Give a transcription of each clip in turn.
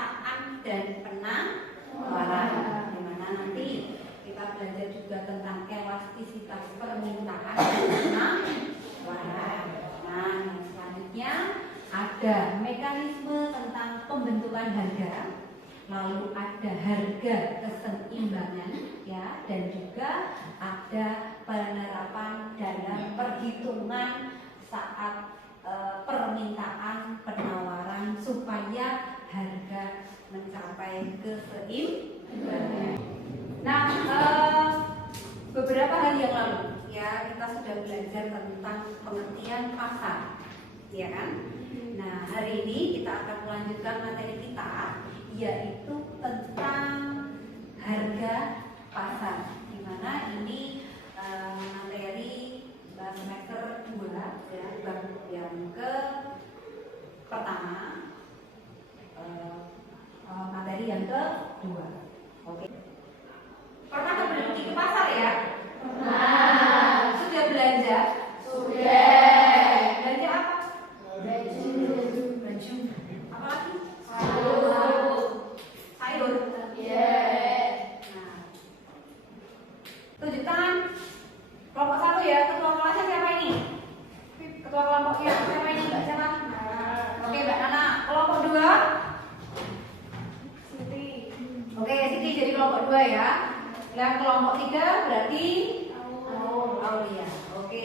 permintaan dan penawaran. Dimana nanti kita belajar juga tentang elastisitas permintaan dan penawaran. Nah, yang selanjutnya ada mekanisme tentang pembentukan harga, lalu ada harga keseimbangan, ya, dan juga ada penerapan dalam perhitungan saat permintaan penawaran supaya harga mencapai keseimbangan. Nah, beberapa hari yang lalu ya kita sudah belajar tentang pengertian pasar, ya kan? Nah, hari ini kita akan melanjutkan materi kita, yaitu tentang harga pasar, di mana ini materi semester 2 ya, bab yang ke pertama, materi yang kedua. Oke. Pernah berhenti ke pasar ya? Pernah. Sudah belanja? Sudah. Belanja apa? Baju. Apa lagi? Sayur. Yes. Nah, tunjuk tangan. Kelompok 1 ya, ketua kelasnya siapa ini? Ketua kelompoknya siapa ini? Mbak siapa? Oke, Mbak Nana. Kelompok 2? Siti. Oke, Siti jadi kelompok 2 ya. Yang kelompok 3 berarti Aulia. Oke.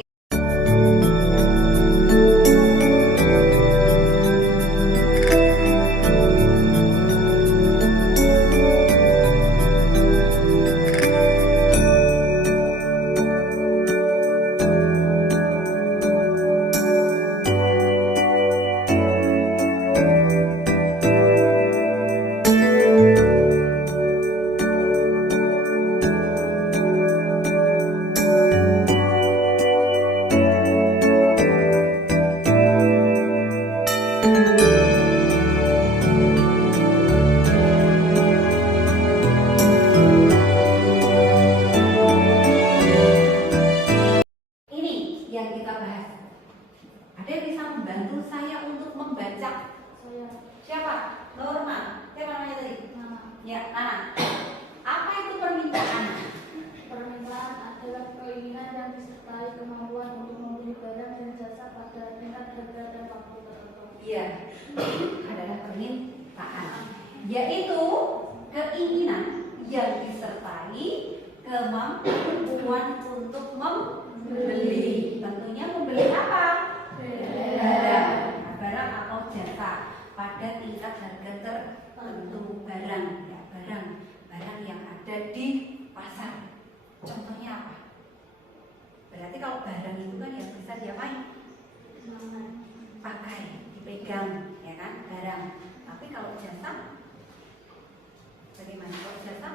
Iya, adalah permintaan, yaitu keinginan yang disertai kemampuan untuk membeli. Tentunya membeli apa? Barang atau jasa pada tingkat harga tertentu. Barang yang ada di pasar. Contohnya apa? Berarti kalau barang itu kan yang bisa diapain? Pakai, dipegang, ya kan, barang. Tapi kalau jasa, bagaimana kalau jasa?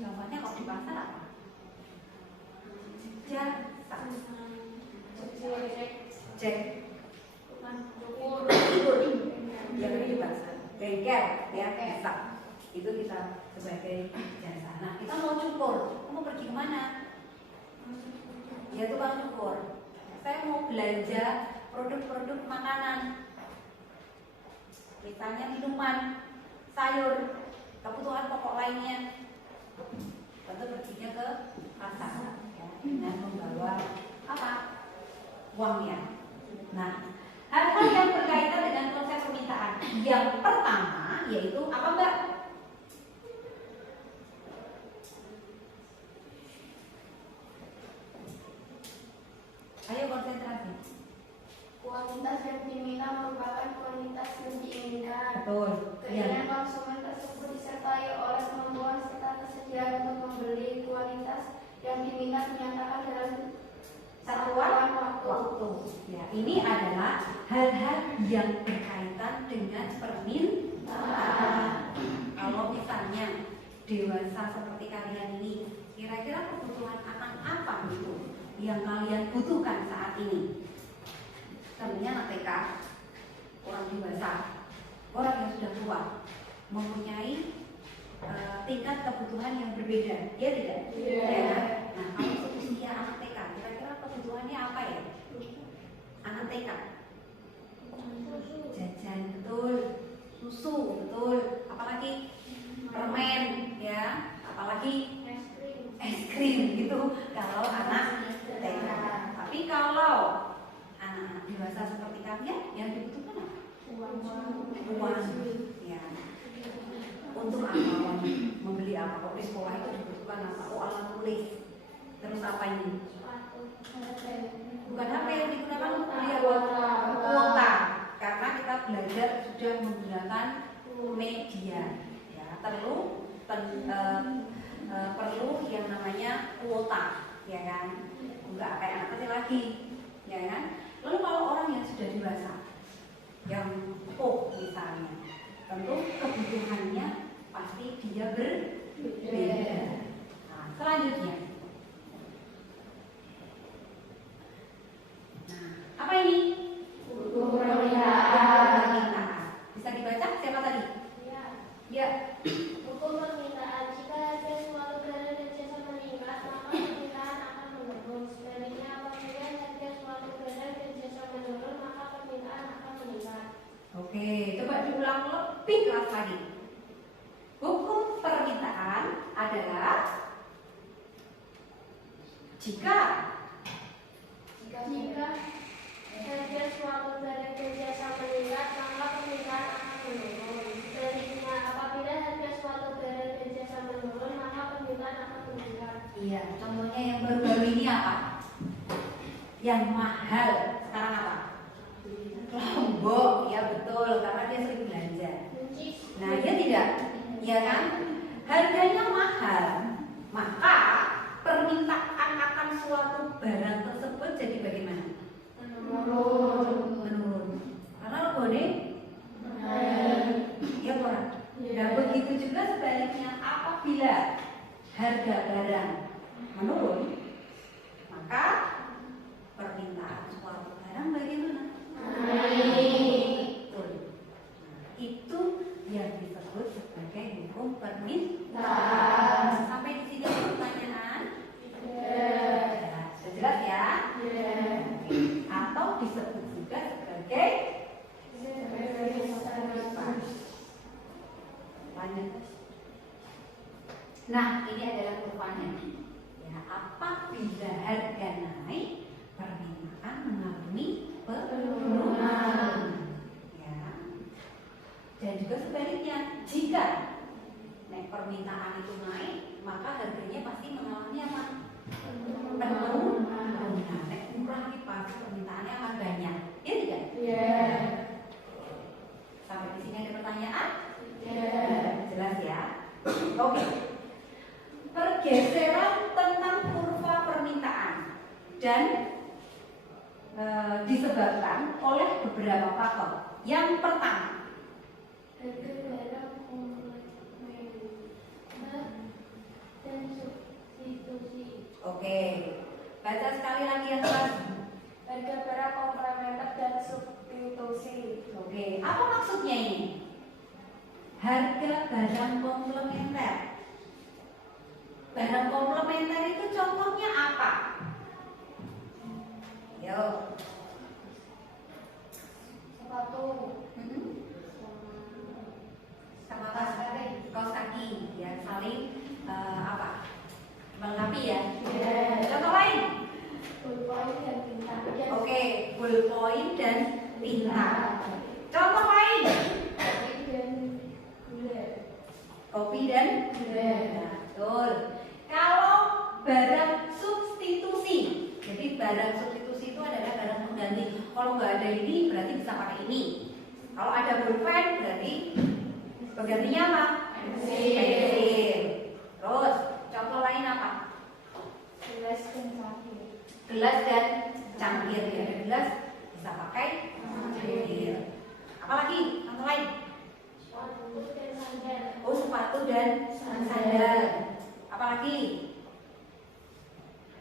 Contohnya kalau di pasar apa? Jasa, cek, yang di pasar, bengkel, ya, jasa. Itu kita sebagai jasa. Nah, kita mau cukur, kamu pergi kemana? Ya, tukang cukur. Saya mau belanja produk-produk makanan, misalnya minuman, sayur, kebutuhan pokok lainnya. Tentu perginya ke pasar ya, dengan membawa apa? Uangnya. Nah, hal-hal yang berkaitan dengan proses permintaan. Yang pertama yaitu apa, Mbak? Ayo konsentrasi. Kualitas yang diminta merupakan kualitas yang diinginkan. Betul. Keinginan konsumen tersebut disertai oleh kemampuan serta kesediaan untuk membeli. Kualitas yang diminta dinyatakan dalam Satuan waktu. Ya, ini adalah hal-hal yang berkaitan dengan permintaan. Kalau misalnya dewasa seperti kalian ini, kira-kira kebutuhan akan apa gitu yang kalian butuhkan saat ini? Tentunya anak TK, orang dewasa, orang yang sudah tua, mempunyai tingkat kebutuhan yang berbeda, ya tidak? Ya. Nah, kalau seusia anak TK, kira-kira kebutuhannya apa ya? Anak TK, jajan, betul. susu, betul. Apalagi permen, ya. Apalagi es krim gitu. Kalau anak TK. Tapi kalau anak dewasa seperti kalian, yang dibutuhkan apa? Uang. Ya. Untuk apa? Membeli apa? Kok di sekolah itu dibutuhkan apa? Oh, alat tulis. Terus apa ini? Bukan HP yang digunakan untuk beli apa? Kuota. Karena kita belajar sudah menggunakan media, ya. Perlu yang namanya kuota, ya kan? Enggak kayak anak kecil lagi, ya kan? Lalu kalau orang yang sudah dewasa, yang misalnya, tentu kebutuhannya pasti dia berbeda. Nah, selanjutnya, apa ini? Buku permintaan. Bisa dibaca siapa tadi? Ya. Buku permintaan. Jika harga suatu barang dan jasa meningkat, maka permintaan akan menurun. Sebaliknya, apabila harga suatu barang dan jasa menurun, maka permintaan akan meningkat. Oke, coba diulang lebih keras lagi. Hukum permintaan adalah jika harga suatu barang dan jasa meningkat, maka permintaan akan menurun. Sebaliknya, apabila harga suatu barang dan jasa menurun, maka permintaan akan meningkat. Iya, contohnya yang baru-baru ini apa? Yang mahal sekarang apa? Lombok, ya betul, karena dia sering belanja. Nah, dia tidak, ya kan? Harganya mahal, maka permintaan akan suatu barang tersebut jadi bagaimana? Menurun. Karena regane ya kurang. Dan begitu juga sebaliknya, apabila harga barang menurun, maka permintaan suatu barang bagaimana? Betul. Nah, itu yang disebut sebagai hukum permintaan. Sampai di sini ada pertanyaan? Sudah jelas ya? Atau disebut juga sebagai lanjut. Nah, ini adalah kurvanya. Ya, apabila harga naik, permintaan mengalami penurunan. Ya. Dan juga sebaliknya, jika permintaan itu naik, maka harganya pasti mengalami apa? Penurunan. Murah nih pasti permintaannya akan banyak. Ya tidak? Sampai di sini ada pertanyaan? Jelas ya? Oke. Pergeseran tentang kurva permintaan dan disebabkan oleh beberapa faktor. Yang pertama, Harga barang dan substitusi. oke. Baca sekali lagi yang keras. Harga barang komplementer dan substitusi. Oke, apa maksudnya ini? Harga barang komplementer. Barang komplementer itu contohnya apa? Yo. Sepatu. Sama kaos kaki, ya saling apa? Melengkapi ya. Contoh lain. Pulpoin dan tinta. Oke, ballpoint dan tinta. Contoh lain. Kopi dan gula. Betul. Kalau barang substitusi, jadi barang substitusi itu adalah barang pengganti. Kalau nggak ada ini, berarti bisa pakai ini. Kalau ada pulpen, berarti penggantinya apa? Pensil. Terus, contoh lain apa? Gelas dan cangkir. Gelas dan cangkir. Ya, ada gelas bisa pakai cangkir. Apalagi? Contoh lain? Sepatu dan sandal. Oh, sepatu dan sandal. Apalagi?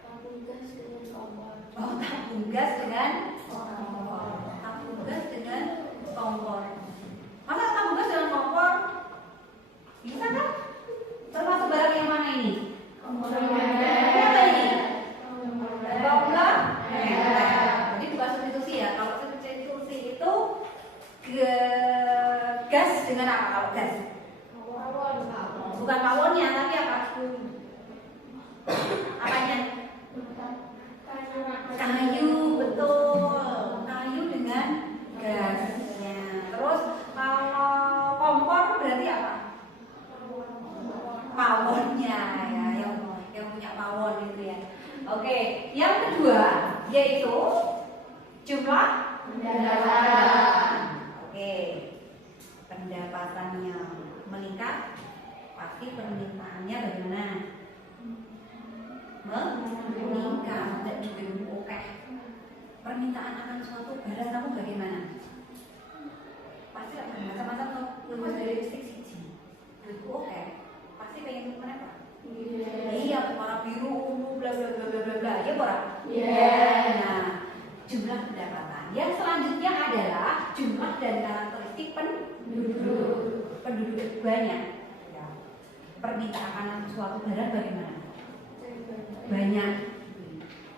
Tabung gas dengan kompor. Oh, tabung gas dengan kompor. Tabung gas dengan kompor. Masa tabung gas dengan kompor? Bisa kan? Termasuk barang yang mana ini? Apa ini? Komplementer. Jadi bukan substitusi ya. Kalau substitusi itu gas dengan apa kalau gas? Bukan pawonnya, tapi apa? Apanya? Kayu, betul. Kayu dengan gasnya. Terus kalau kompor berarti apa? Pawonnya ya, yang punya pawon itu ya. Oke, yang kedua yaitu jumlah pendapatan. Oke, pendapatannya meningkat, pasti permintaannya bagaimana? Meningkat. Dan juga oke. Permintaan akan suatu barang kamu bagaimana? Pasti akan masa-masa tuh lulus dari listrik siji. Oke, pasti pengen tuh apa? Iya, warna biru, ungu, bla bla bla bla bla bla. Ya, Bora? Nah, jumlah pendapatan. Yang selanjutnya adalah jumlah dan karakteristik penduduk banyak. Ya. Permintaan suatu barang bagaimana? Banyak.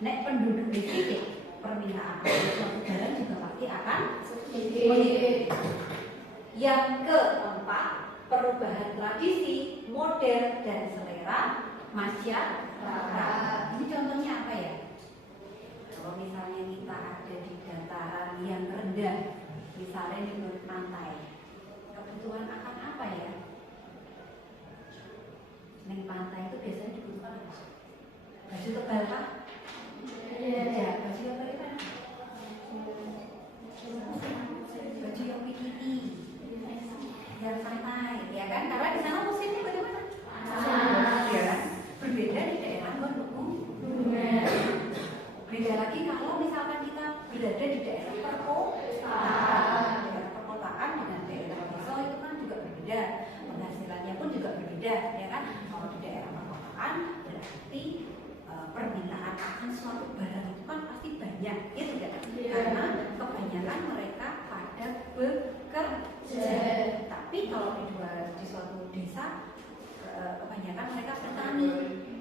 Nek penduduk sedikit, permintaan suatu barang juga pasti akan sedikit. Yang keempat, perubahan tradisi, model dan selera masyarakat. Ini contohnya apa ya? Kalau misalnya kita ada di dataran yang rendah, misalnya di pantai, kebutuhan akan apa ya? Di pantai itu biasanya dibutuhkan apa? Baju tebal kah? Ya, baju yang bagaimana? Baju yang bikini, yang santai, ya kan? Karena di sana musimnya bagaimana? Ya kan? Berbeda di daerah berhubung. Beda lagi kalau misalkan kita berada di daerah perkotaan. Daerah perkotaan dengan daerah desa itu kan juga berbeda, penghasilannya pun juga berbeda, ya kan? Kalau di daerah perkotaan berarti permintaan akan suatu barang itu kan pasti banyak, ya tidak? Karena kebanyakan mereka pada bekerja. Tapi kalau di suatu desa kebanyakan mereka bertani,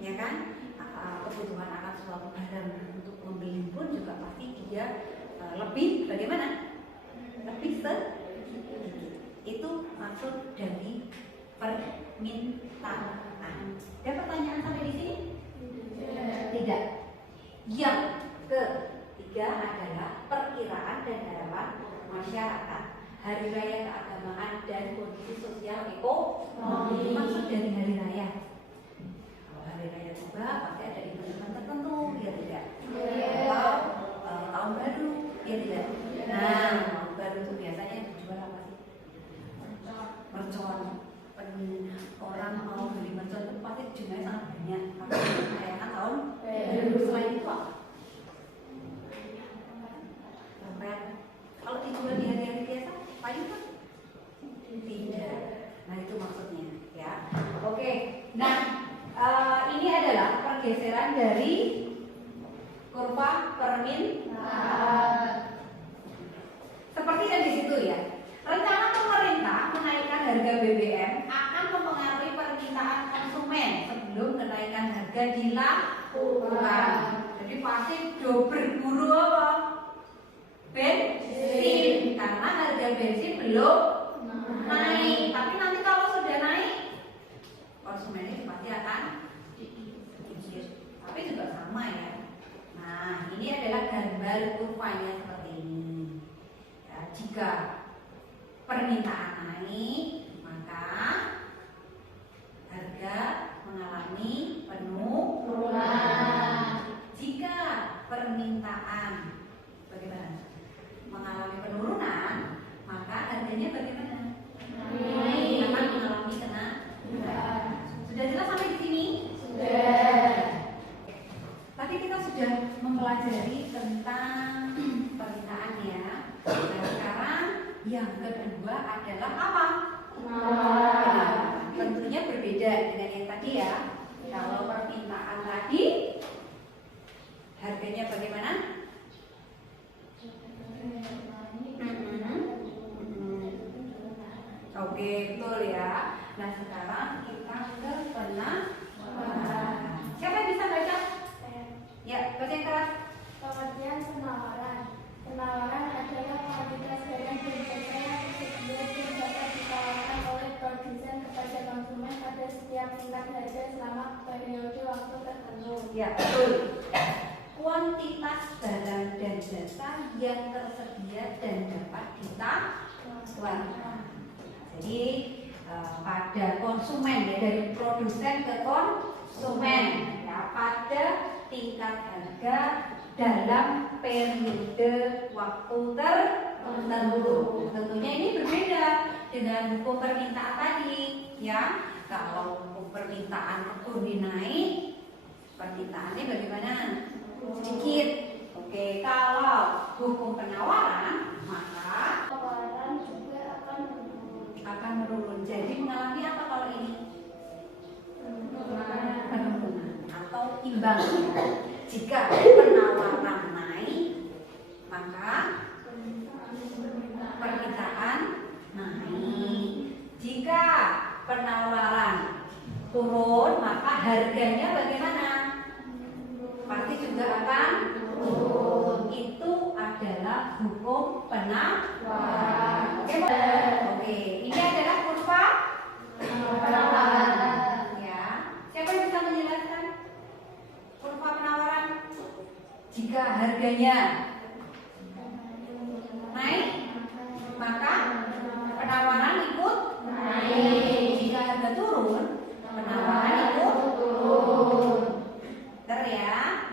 ya kan? Kebutuhan akan suatu barang untuk membeli pun juga pasti dia lebih bagaimana? Lebih sedikit. Itu maksud dari permintaan. Ada pertanyaan sampai di sini? Tidak. Yang ketiga adalah perkiraan dan harapan masyarakat, hari raya keagamaan dan kondisi sosial ekonomi. Maksud dari hari raya? Kalau hari raya tiba pasti ada event-event tertentu, ya tidak? Atau tahun baru, ya tidak? Nah, tahun baru itu biasanya dijual apa sih? Mercon. Orang mau beli mercon itu pasti jumlahnya sangat banyak. Merayakan tahun baru. Selain itu apa? Dompet. Kalau dijual di hari-hari biasa, payung kan? Tidak. Nah itu maksudnya, ya. Oke. Nah, ini adalah pergeseran dari kurva permintaan. Seperti yang di situ ya. Rencana pemerintah menaikkan harga BBM akan mempengaruhi permintaan konsumen sebelum kenaikan harga dilakukan. Jadi pasti berburu apa? Bensin, karena harga bensin belum naik. Tapi nanti kalau sudah naik, konsumennya pasti akan sedikit. Tapi juga sama ya. Nah, ini adalah gambar kurvanya seperti ini. Ya, jika permintaan naik, maka harga mengalami penurunan. Jika permintaan bagaimana? Mengalami penurunan, maka harganya bagaimana? Naik. Akan mengalami kenaikan. Sudah jelas sampai di sini? Sudah. Tadi kita sudah mempelajari tentang permintaan ya. Nah, sekarang yang kedua adalah apa? Nah, tentunya berbeda dengan yang tadi ya. Kalau permintaan tadi harganya bagaimana? Oke, betul ya. Nah, sekarang kita ke penawaran. Siapa yang bisa baca? Ya, baca yang keras. Pengertian penawaran. Penawaran adalah kualitas barang dan jasa yang tersedia dan dapat betul. Kuantitas barang dan jasa yang tersedia dan dapat ditawarkan. Jadi pada konsumen ya, dari produsen ke konsumen ya, pada tingkat harga dalam periode waktu tertentu. Tentunya ini berbeda dengan hukum permintaan tadi ya. Kalau hukum permintaan kebun naik, permintaannya bagaimana? Sedikit. Oke, kalau hukum penawaran maka Tawaran juga akan menurun. Jadi mengalami apa kalau ini? Penurunan atau imbang. Jika penawaran naik, maka permintaan naik. Jika penawaran turun, maka harganya bagaimana? Pasti juga akan turun. Itu adalah hukum penawaran. Oke, ini adalah kurva penawaran. Ya, siapa yang bisa menjelaskan kurva penawaran? Jika harganya naik, maka penawaran ikut naik. Jika harga turun, penawaran ikut turun. Betul ya?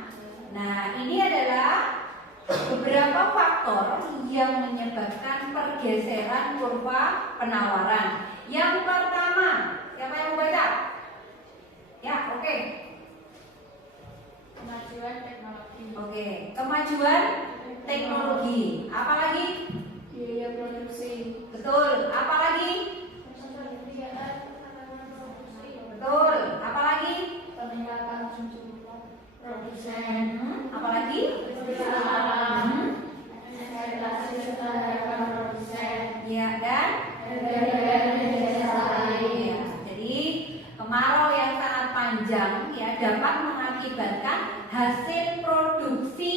Nah, ini adalah beberapa faktor yang menyebabkan pergeseran kurva penawaran. Yang pertama, siapa yang mau baca? Ya, oke. kemajuan teknologi. Oke, kemajuan teknologi. Apalagi? Biaya produksi. Betul. Apalagi? Betul. Apalagi? Peningkatan jumlah produsen. Apalagi? Ya, dan ya. Jadi kemarau yang sangat panjang ya dapat mengakibatkan hasil produksi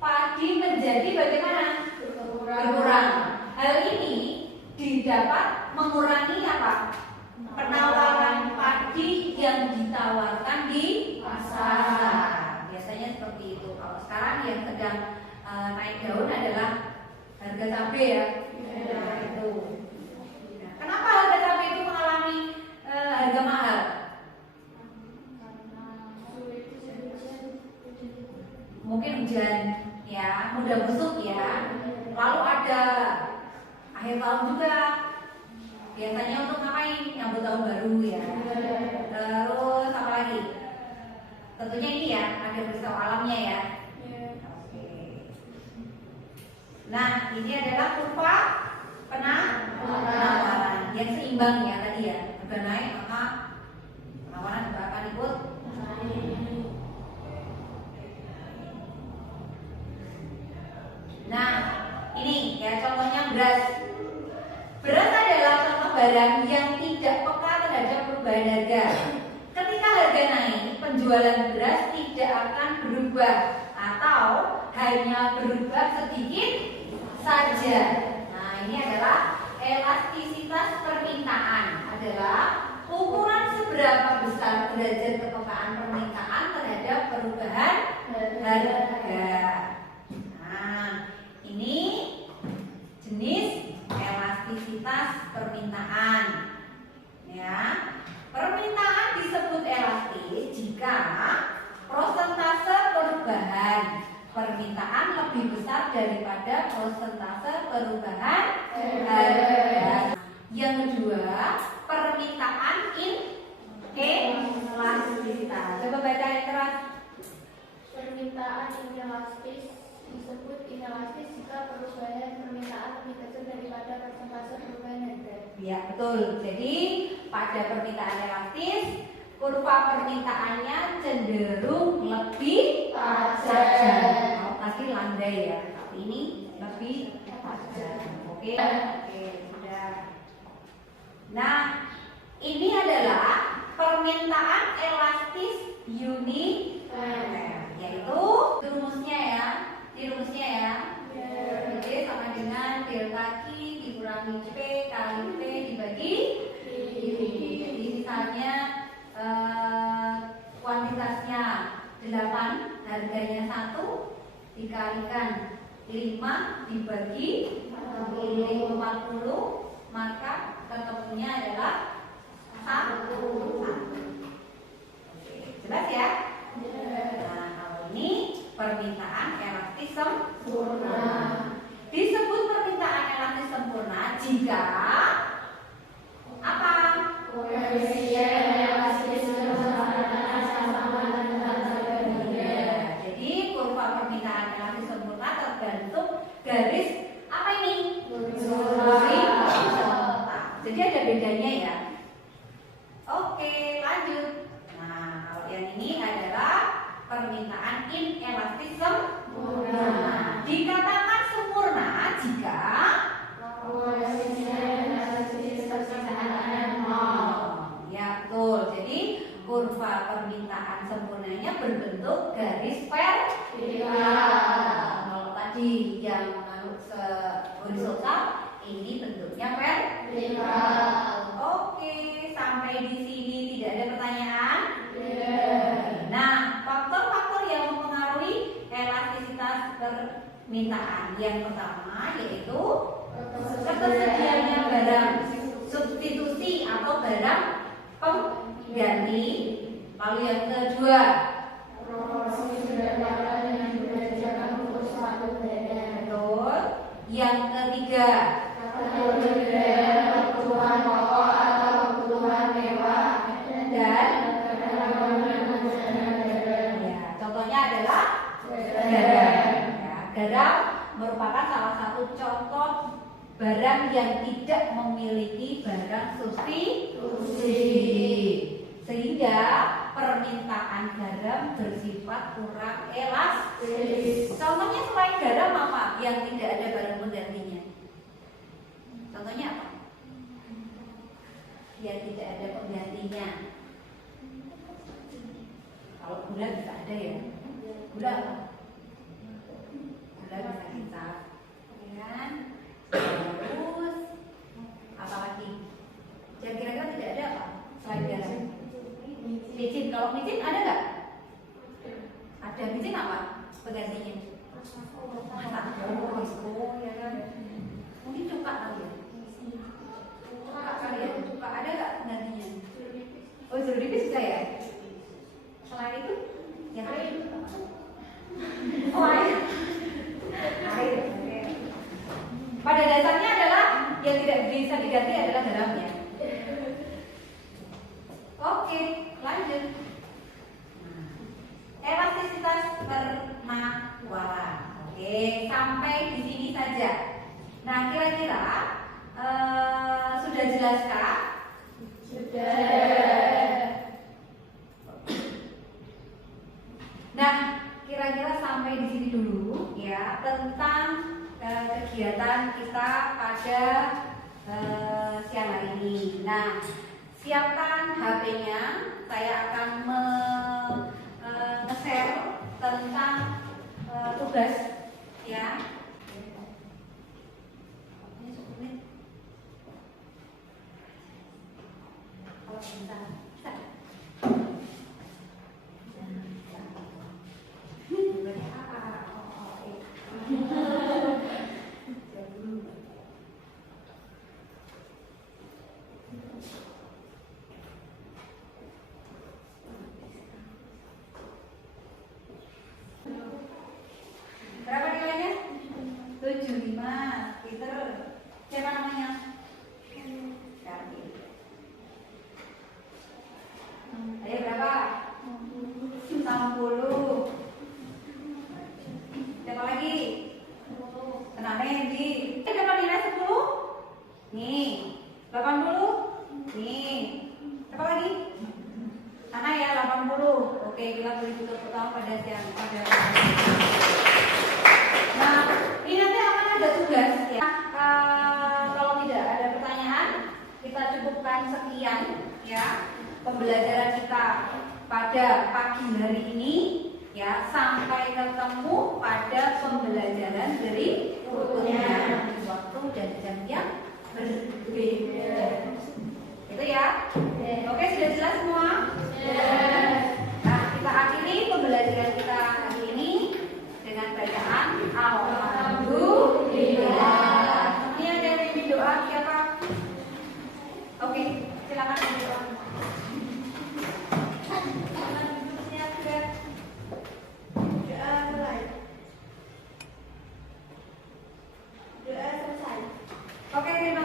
padi menjadi bagaimana? Berkurang. Hal ini didapat mengurangi apa? Penawaran padi yang ditawarkan di pasar. Biasanya seperti itu. Kalau sekarang yang sedang naik daun adalah harga cabai ya. Nah, itu. Nah, kenapa harga cabai itu mengalami harga mahal? Mungkin hujan ya, mudah busuk ya. Lalu ada akhir tahun juga. Biasanya untuk ngapain? Nyambut tahun baru ya. Terus apa lagi? Tentunya ini ya, ada peristiwa alamnya ya. Oke. Nah, ini adalah kurva penawaran yang seimbang ya tadi ya. Harga naik maka penawaran juga akan ikut naik. Nah, ini ya contohnya beras. Beras adalah contoh barang yang tidak peka terhadap perubahan harga. Ketika harga naik, penjualan beras tidak akan berubah atau hanya berubah sedikit saja. Nah, ini adalah elastisitas permintaan. Adalah ukuran seberapa besar derajat kepekaan permintaan terhadap perubahan harga. Nah, ini jenis elastisitas permintaan. Ya, permintaan disebut elastis jika prosentase perubahan permintaan lebih besar daripada prosentase perubahan harga. Yang kedua, permintaan inelastisitas. Coba baca yang keras. Permintaan inelastis disebut inelastis jika perubahan permintaan lebih kecil daripada persentase perubahan harga. Ya, betul. Jadi pada permintaan elastis, kurva permintaannya cenderung lebih tajam. Kalau tadi landai ya, tapi ini lebih tajam. Oke, sudah. Nah, ini adalah permintaan elastis univer, yaitu rumusnya ya. Ini rumusnya ya. Oke, sama dengan delta Q dikurangi P kali P dibagi I. Jadi misalnya kuantitasnya 8 harganya 1 dikalikan 5 dibagi 40, maka ketemunya adalah 1. Oke, jelas ya? Nah, kalau ini permintaan elastis sempurna. Disebut permintaan elastis sempurna jika apa? Koefisien elastis Jadi kurva permintaan elastis sempurna tergantung garis apa ini? Horizontal. Jadi ada bedanya ya. Oke, lanjut. Nah, kalau yang ini adalah permintaan inelastis sempurna. Dikatakan sempurna jika koefisien elastis ya betul. Jadi kurva permintaan sempurnanya berbentuk garis vertikal. Kalau tadi yang horizontal, ini bentuknya vertikal. Oke, sampai di sini tidak ada pertanyaan? Nah, faktor-faktor yang mempengaruhi elastisitas permintaan yang pertama yaitu ketersediaannya barang substitusi atau barang pengganti. Lalu yang kedua, betul. Yang ketiga, kebutuhan pokok atau kebutuhan mewah dan ya, contohnya adalah garam. Ya, garam merupakan salah satu contoh barang yang tidak memiliki barang substitusi, sehingga permintaan garam bersifat kurang elastis. Contohnya selain garam apa yang tidak ada barang penggantinya? Contohnya apa? Yang tidak ada penggantinya. Kalau gula bisa ada ya. Gula apa? Gula bisa kita, ya kan? Terus apa lagi? Yang kira-kira tidak ada apa selain garam? Micin. Kalau micin ada nggak? Ada. Micin apa penggantinya? Oh, ya kan? Mungkin cuka kali ya. Cuka kali ya. Cuka ada nggak penggantinya? Oh, jeruk nipis bisa ya? Selain itu, yang lain? Oh, air. Air. Oke. Pada dasarnya adalah yang tidak bisa diganti adalah garamnya. Oke, lanjut. Elastisitas permakuaran. Oke, sampai di sini saja. Nah, kira-kira sudah jelaskah? Sudah. Nah, kira-kira sampai di sini dulu ya tentang kegiatan kita pada siang hari ini. Nah, siapkan HP-nya. Saya akan nge-share tentang tugas ya. Ini 10 menit. Kalau bisa. Berapa nilainya? 75. Peter. Siapa namanya? Kamil. Ayo berapa? 60. Siapa lagi? Kenalin di. Dapat nilai 10? Nih. 80? Nih. Siapa lagi? Sana ya 80. Oke, kita beri tutup pertama pada siang pada. Nah, ini nanti akan ada tugas ya. Kalau tidak ada pertanyaan, kita cukupkan sekian ya pembelajaran kita pada pagi hari ini ya. Sampai ketemu pada pembelajaran berikutnya di waktu dan jam yang berbeda. Itu ya. Oke, sudah jelas semua? Nah, kita akhiri pembelajaran Oke, terima